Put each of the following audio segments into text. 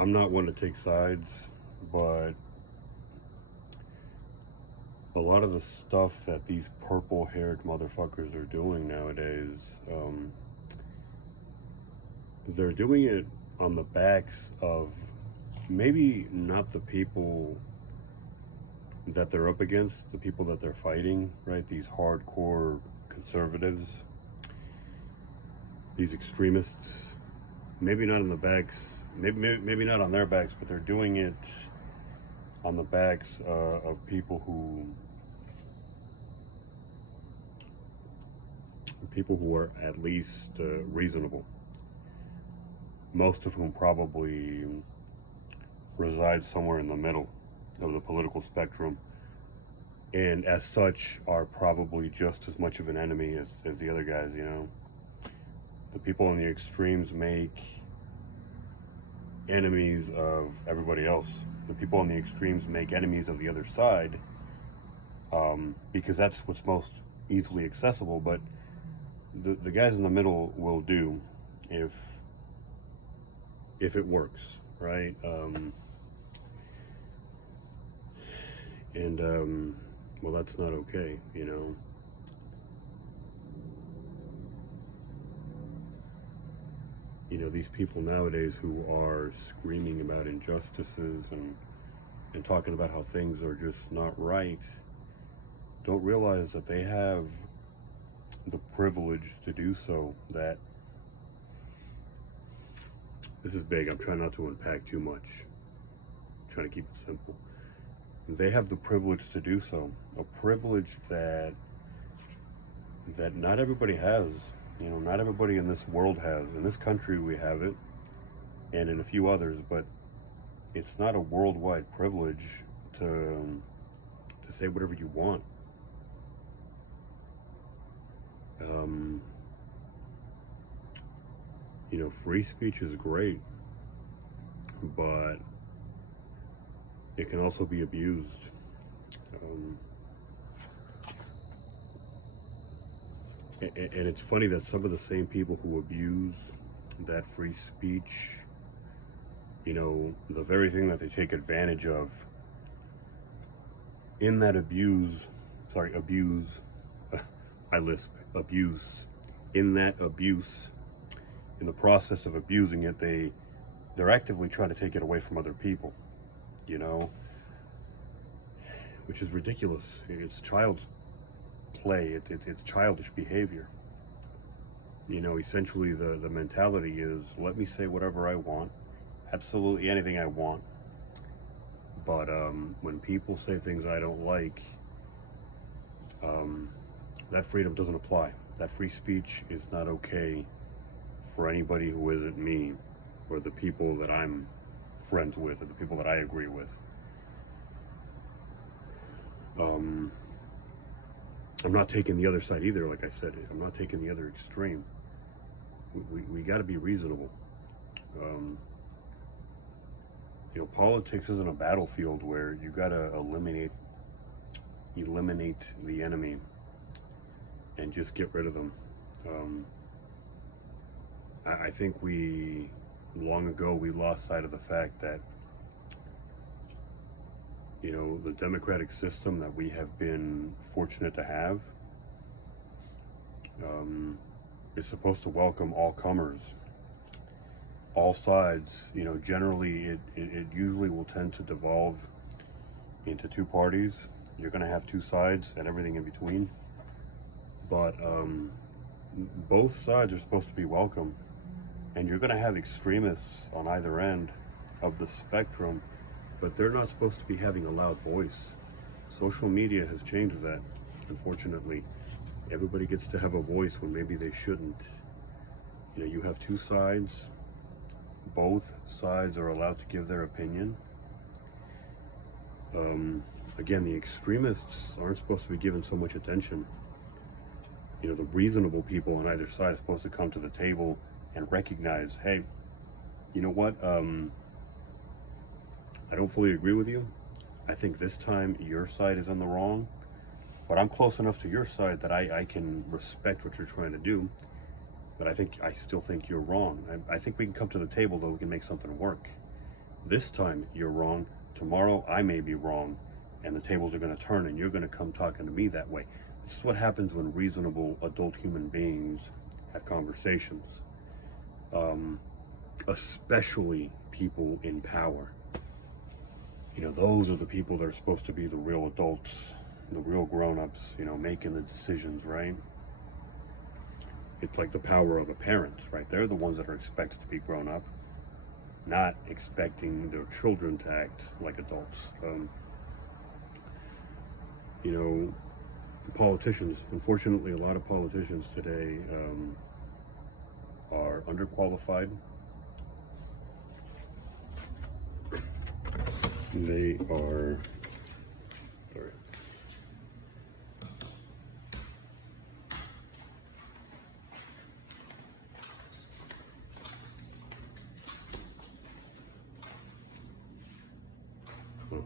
I'm not one to take sides, but a lot of the stuff that these purple haired motherfuckers are doing nowadays, they're doing it on the backs of maybe not the people that they're up against, the people that they're fighting, right? These hardcore conservatives, these extremists, maybe not on the backs, maybe not on their backs, but they're doing it on the backs of people who are at least reasonable, most of whom probably reside somewhere in the middle of the political spectrum, and as such are probably just as much of an enemy as the other guys. The people in the extremes make enemies of everybody else. The people in the extremes make enemies of the other side, because that's what's most easily accessible. But the guys in the middle will do if it works, right? Well, that's not okay. These people nowadays who are screaming about injustices and talking about how things are just not right don't realize that they have the privilege to do so. That this is big. I'm trying not to unpack too much. I'm trying to keep it simple. They have the privilege to do so. A privilege that not everybody has. Not everybody in this world has. In this country we have it, and in a few others, but it's not a worldwide privilege to say whatever you want. Free speech is great, but it can also be abused. And it's funny that some of the same people who abuse that free speech, the very thing that they take advantage of in that abuse, I lisp, abuse, in that abuse, in the process of abusing it, they're actively trying to take it away from other people, which is ridiculous. It's child's play. It's childish behavior. Essentially the mentality is, let me say whatever I want, absolutely anything I want. But when people say things I don't like, that freedom doesn't apply. That free speech is not okay for anybody who isn't me, or the people that I'm friends with, or the people that I agree with. I'm not taking the other side either. Like I said, I'm not taking the other extreme. We got to be reasonable. Politics isn't a battlefield where you got to eliminate the enemy and just get rid of them. I think long ago we lost sight of the fact that the democratic system that we have been fortunate to have is supposed to welcome all comers, all sides. Generally it usually will tend to devolve into two parties. You're going to have two sides and everything in between, but both sides are supposed to be welcome, and you're going to have extremists on either end of the spectrum, but they're not supposed to be having a loud voice. Social media has changed that, unfortunately. Everybody gets to have a voice when maybe they shouldn't. You have two sides. Both sides are allowed to give their opinion. Again, the extremists aren't supposed to be given so much attention. The reasonable people on either side are supposed to come to the table and recognize, hey, you know what? I don't fully agree with you. I think this time your side is in the wrong, but I'm close enough to your side that I can respect what you're trying to do. But I still think you're wrong. I think we can come to the table, though. We can make something work. This time you're wrong. Tomorrow I may be wrong, and the tables are going to turn, and you're going to come talking to me that way. This is what happens when reasonable adult human beings have conversations, especially people in power. You know, those are the people that are supposed to be the real adults, the real grown-ups, you know, making the decisions, right? It's like the power of a parent, right? They're the ones that are expected to be grown up, not expecting their children to act like adults. You know, politicians, unfortunately, a lot of politicians today are underqualified. They are, sorry. Oh.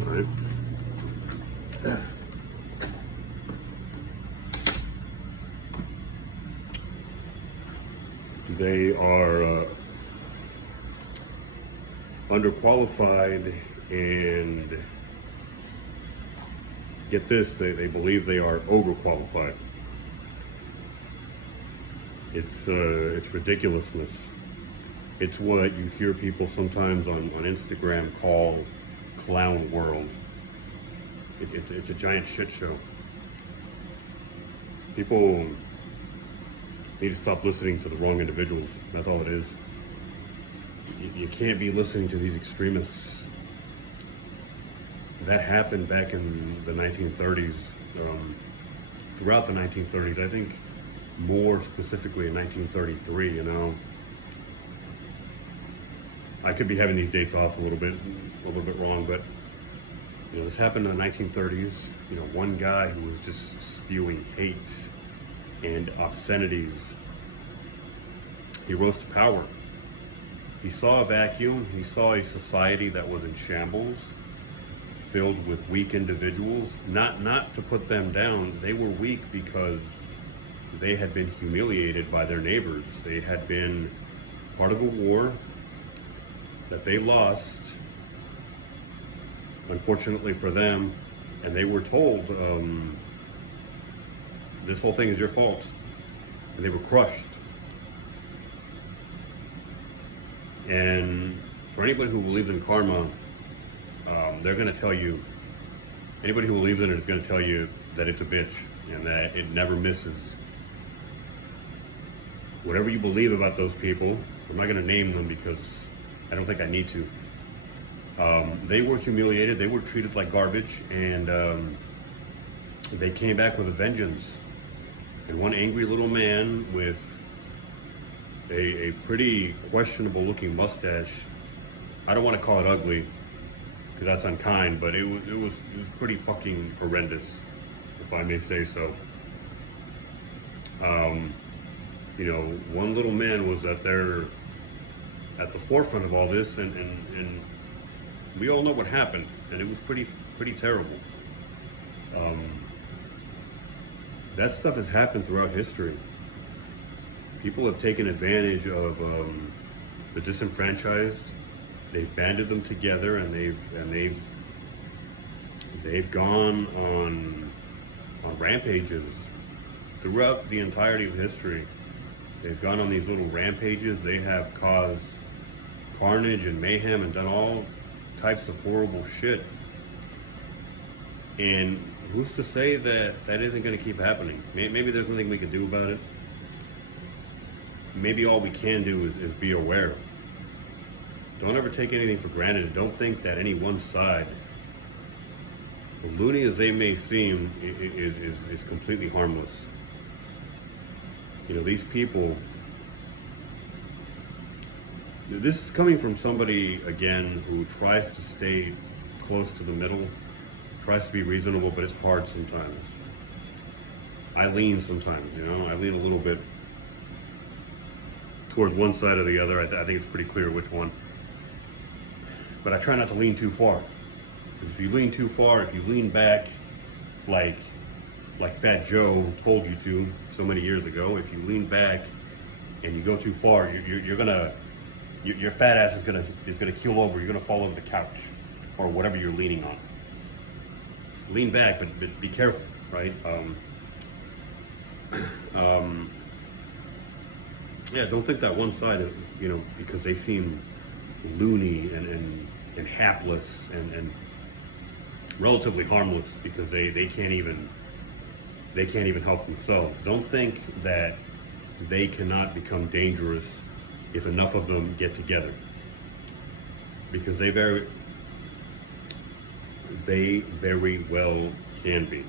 All right. They are underqualified, and get this, they believe they are overqualified. It's ridiculousness. It's what you hear people sometimes on Instagram call clown world. It's a giant shit show. People need to stop listening to the wrong individuals. That's all it is. You can't be listening to these extremists. That happened back in the 1930s, throughout the 1930s. I think more specifically in 1933, you know. I could be having these dates off a little bit wrong, but you know, this happened in the 1930s. You know, one guy who was just spewing hate and obscenities, he rose to power. He saw a vacuum. He saw a society that was in shambles, filled with weak individuals. Not to put them down. They were weak because they had been humiliated by their neighbors. They had been part of a war that they lost, unfortunately for them, and they were told, this whole thing is your fault. And they were crushed. And for anybody who believes in karma, they're going to tell you, anybody who believes in it is going to tell you that it's a bitch and that it never misses. Whatever you believe about those people, I'm not going to name them because I don't think I need to. They were humiliated, they were treated like garbage, and they came back with a vengeance. And one angry little man with a pretty questionable looking mustache, I don't want to call it ugly, because that's unkind, but it was pretty fucking horrendous, if I may say so. You know, one little man was at the forefront of all this, and we all know what happened, and it was pretty terrible. That stuff has happened throughout history. People have taken advantage of the disenfranchised. They've banded them together, and they've gone on rampages throughout the entirety of history. They've gone on these little rampages. They have caused carnage and mayhem and done all types of horrible shit. And who's to say that that isn't going to keep happening? Maybe there's nothing we can do about it. Maybe all we can do is be aware. Don't ever take anything for granted, and don't think that any one side, as loony as they may seem, is completely harmless. You know, these people, this is coming from somebody, again, who tries to stay close to the middle, tries to be reasonable, but it's hard sometimes. I lean sometimes, you know, I lean a little bit towards one side or the other. I think it's pretty clear which one. But I try not to lean too far. Because if you lean too far, if you lean back like like Fat Joe told you to so many years ago, if you lean back and you go too far, you're gonna your fat ass is gonna keel over. You're gonna fall over the couch or whatever you're leaning on. Lean back, but be careful, right? Yeah, don't think that one side, because they seem loony and hapless and relatively harmless because they can't even help themselves. Don't think that they cannot become dangerous if enough of them get together, because they very well can be.